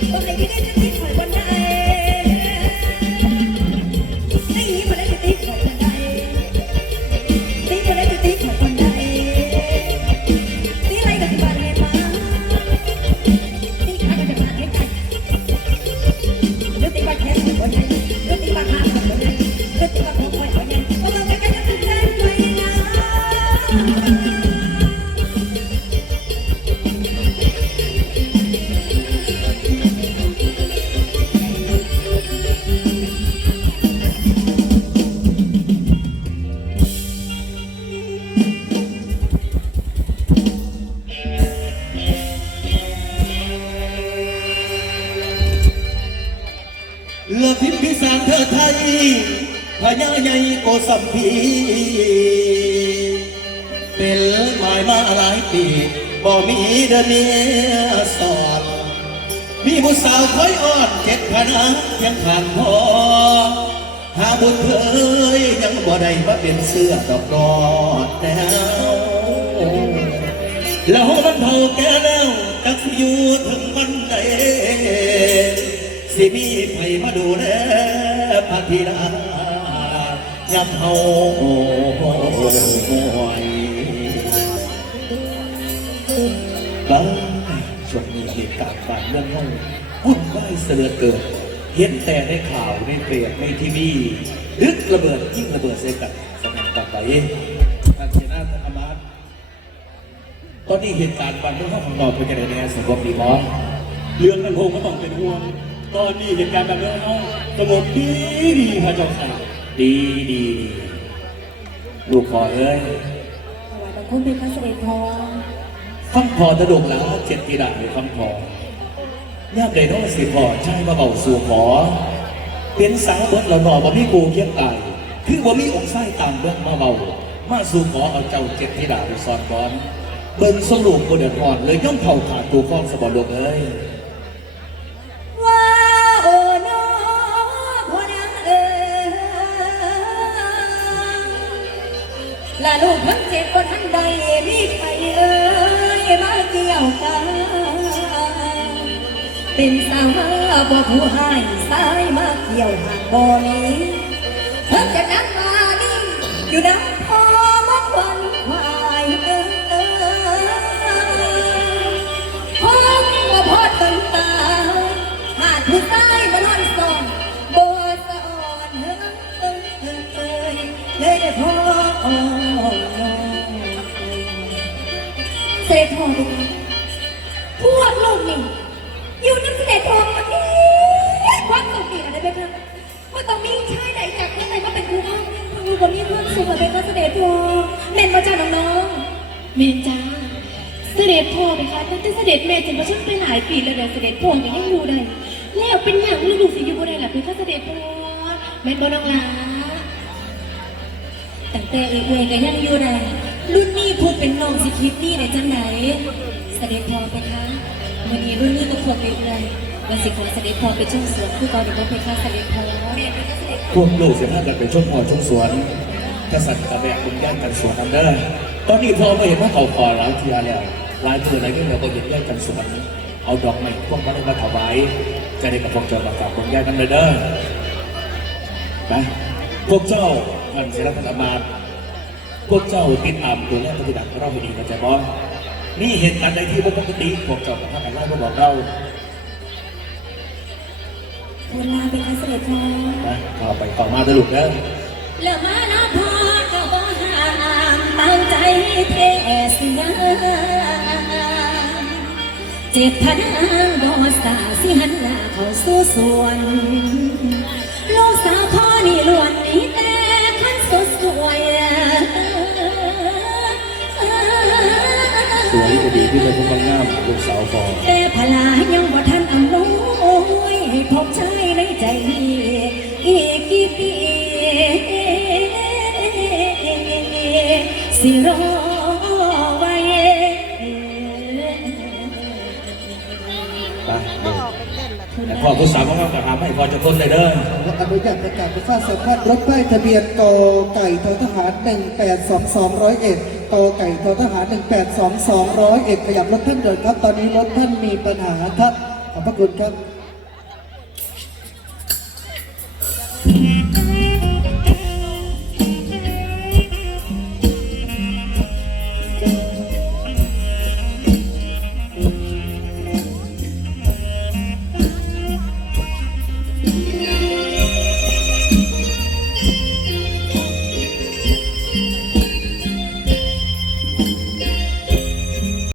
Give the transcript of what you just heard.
Porque tienes el ไทยพญาใหญ่โกสัมพีเป็นหมายมาหลายปีบ่มีเดนเนียสอนมีผู้สาวคอยอ้อนเจ็ดพนาเพียงผ่านพอหาบุญเคยยังบ่ได้มาเป็นเสื้อดอกกอดแล้วแล้วมันเท่าแก่แล้วจักอยู่ถึงวันใดสิมีใครมาดูแล พักทีลายำเฮาหวยบ้างช่วงนี้เหตุการณ์บ้านเมืองเฮาวุ่นวายเสลือเกิด เห็นแต่ในข่าวในเปรียบในทีวีลึกระเบิดยิ่งระเบิดใส่กันสนั่นตับไปท่านเจนาธรรมาสตอนนี้เหตุการณ์บ้านเมืองเฮาของเราเป็นยังไงแน่สงบดีมั้งเรื่องกันโฮก็ต้องเป็นห่วง ตอนนี้เหตุการณ์แบบนี้เอาสงบดีดีพระเจ้าค่ะดีดีลูกขอเอ้ยถวายบังคมเป็นพระเสด็จพ่อคำพอตะดงแล้วเจ็ดกีดาในคำพอยามใดน้องสิพอใช่มาเบาสู่ขอ เป็นสาวเบิดเราหน่อบ่มีกูเคียงไก่คือบ่มีองค์ไส้ตามเบื้องมาเบามาสู่ขอเอาเจ้าเจ็ดกีดาไปสอนก่อนเบิ่งสรุปบ่เดือดร้อนเลยย่อมเผาขาดตัวข้องสบอลูกเอ้ย และลูกทั้งเจ็ดคนทันใดมีใครเอ่ยมาเกี่ยวกัน เป็นสาวบ่ผู้ให้สายมาเกี่ยวหักบ่นี้เพิ่งจะนั่งมานี่อยู่น้ำพอมันวันวายเอ้ยพอบ่พอตึงตาหาดผู้ชายมานอนสอนบ่สะอ่อนเฮ้ยเอ้ยเอ้ยเอ้ยเลยได้พออ่อน เสด็จพ่อดูพวกลูกนี่อยู่น้ำเสด็จทองมันนี่ความสุขดีอะไรไปเพื่อนว่าต้องมีชายใดจากเมื่อไหร่มาเป็นครูห้องมึงรู้ว่ามีความสุขอะไรมาเสด็จทองเม่นมาจ้ากน้องเมนจ้าเสด็จพ่อไปคะตั้งแต่เสด็จแม่จนมาช่ไปหลายปีแล้วเดี๋ยเสด็จพ่อยังให้อยู่ได้แล้วเป็นอย่างลูกดูสิอยู่บ่ได้ล่ะเป็นข้าเสด็จพ่อแม่นบ่น้องลา ๆแต่แต่เอ่ยๆก็ยังอยู่ได้รุ่นนี้พูดเป็นน้องสิคิดนี่ในจังไหนเสด็จพ่อไปคะวันนี้รุ่นนี้ก็พวกเอ่ยๆวันสิขอเสด็จพ่อไปช่วงสวนคือตอนเด็กก็เสด็จพ่อเรียนไปคะเสด็จพ่อพวกลูกเสียท่ากันเป็นช่วงพอช่วงสวนกษัตริย์กับแบกคุณย่างกันสวนกันเด้อตอนนี้พอไมาเห็นว่าเขาคอแล้วเทียแล้วลายมือนอะไรก็เดี๋ยวก็เห็นย่างกันสวนเอาดอกไม้พวกนั้นมาถวายจะได้กับพวกเจ้ามากับคุณย่างกันเลยเด้อไปพวกเจ้า ท่านเสด็จพระมาศพวกเจ้าติดตามตัวแรกปฏิบัติเราให้ดีนะจ๊ะบอสนี่เหตุการณ์ใดที่ไม่ปกติพวกเจ้ากับท่านกันเล่ามาบอกเราเวลาไปค่ะเสด็จพ่อไปต่อไปต่อมาเถอะลูกเด้อเลือมาน้ำพอก็บ่ห้ามตั้งใจเทเสียเจ็ดพนางบ่สาสิหันหน้าเข้าสู่สวนลูกสาวพ่อนี่ล้วนนี่แต่ สวยก็ดีที่เป็นคนงามลูกสาวพอแต่พลายังบ่ทันอำนวยให้พบชายในใจอีกกี่ปีสิรอ แต่พอผู้สาวก็ทำให้พอจะพ้นเลยเด้อและอนุญาตประกาศประชาสัมพันธ์รถป้ายทะเบียนกไก่ททหาร 1822ร้อยเอ็ดกไก่ททหาร 1822ร้อยเอ็ดขยับรถท่านเดินครับ ตอนนี้รถท่านมีปัญหาครับขอบพระคุณครับ